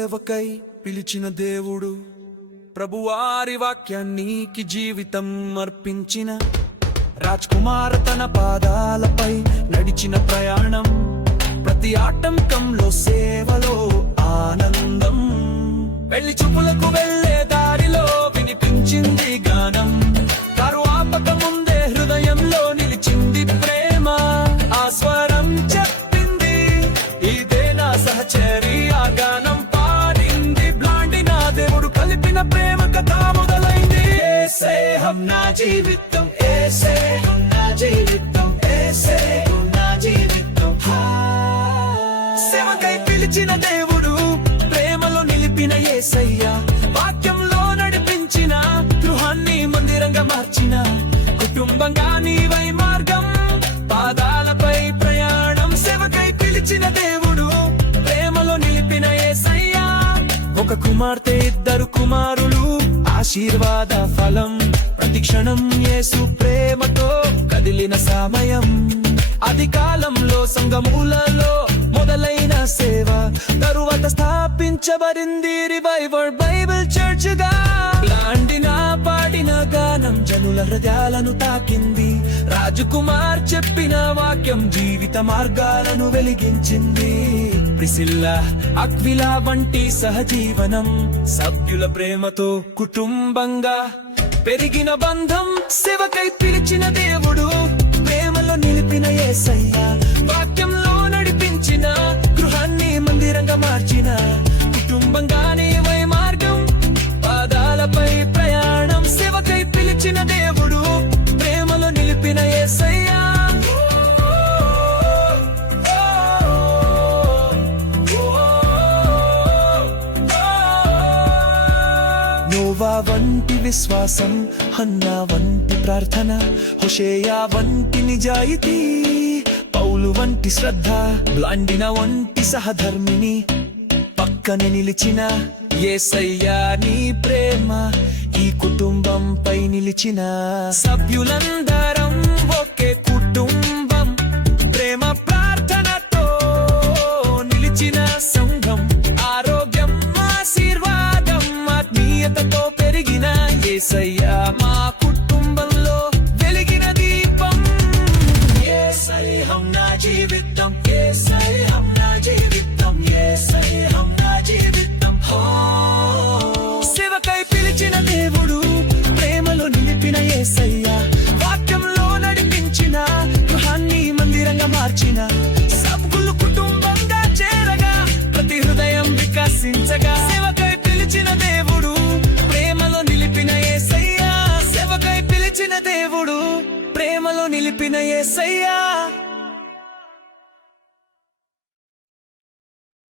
సేవకై పిలిచిన దేవుడు, ప్రభువారి వాక్యానికి జీవితం అర్పించిన రాజ్కుమార్ తన పాదాలపై నడిచిన ప్రయాణం, ప్రతి ఆటంకంలో సేవలో ఆనందం. పెళ్లి చూపులకు వెళ్లే దారిలో వినిపించింది గానం, కారు ఆపక ముందే హృదయంలో నిలిచింది ప్రేమ. ఆ స్వరం చెప్పింది ఇదే నా సహచరి, ఆ గానం పాడింది బ్లాండి నా దేవుడు కలిపిన ప్రేమ కథ మొదలైంది. ఏసే హమ్ నా జీవితం, ఏసే హమ్ నా జీవితం, ఏసే హమ్ నా జీవితం. సేవకై పిలిచిన దేవుడు, ప్రేమలో నిలిపిన యేసయ్య, వాక్యంలో నడిపించిన గృహాన్ని మందిరంగా మార్చిన కుటుంబంగా నీవై మార్గం, పాదాలపై ప్రయాణం. సేవకై పిలిచిన దేవుడు, ప్రేమలో నిలిపిన యేసయ్య, ఒక కుమార్తె ఇద్దరు కుమారులు ఆశీర్వాద ఫలం. ప్రతి క్షణం యేసు ప్రేమతో కదిలిన సమయం, అది కాలంలో సంఘములలో మొదలైన సేవ, తరువాత స్థాపించబడింది రివైవర్ బైబిల్ చర్చ్ గా. లాండిన పాడిన గానం జనుల హృదయాలను తాకింది, రాజకుమార్ చెప్పిన వాక్యం జీవిత మార్గాలను వెలిగించింది. ప్రిసిల్లా అక్విలా వంటి సహజీవనం, సభ్యుల ప్రేమతో కుటుంబంగా పెరిగిన బంధం. సేవకై పిలిచిన దేవుడు, ప్రేమలో నిలిపిన యేసయ్య, వాక్యంలో నడిపించిన గృహాన్ని మందిరంగా మార్చిన కుటుంబంగా నీవై మార్గం, పాదాలపై ప్రయాణం. సేవకై పిలిచిన దేవుడు, ప్రేమలో నిలిపిన యేసయ్య. నోవా వంటి విశ్వాసం, హన్నా వంటి ప్రార్థన, హోషేయా వంటి నిజాయితీ, పౌలు వంటి శ్రద్ధ, బ్లాండిన వంటి సహధర్మిని పక్కనే నిలిచిన యేసయ్యా నీ ప్రేమ ఈ కుటుంబంపై నిలిచిన. సభ్యులందరం ఒకే కుటుంబం, ప్రేమ ప్రార్థనతో నిలిచిన సంఘం, ఆరోగ్యం ఆశీర్వాదం ఆత్మీయతతో పెరిగిన యేసయ్యా మా కుటుంబంలో వెలిగిన దీపం. యేసయ్య హమ్ నా జీవితం, యేసయ్య హమ్ నా జీవితం, యేసయ్య హమ్ నా జీవితం. సేవకై పిలిచిన దేవుడు, ప్రేమలో నిలిపిన యేసయ్య, వాక్యంలో నడిపించిన గృహాన్ని మందిరంగా మార్చిన సభ్యులు కుటుంబంగా చేరగా ప్రతి హృదయం వికసించగా. సేవకై పిలిచిన దేవుడు, ప్రేమలో నిలిపిన యేసయ్య, సేవకై పిలిచిన దేవుడు, ప్రేమలో నిలిపిన యేసయ్య.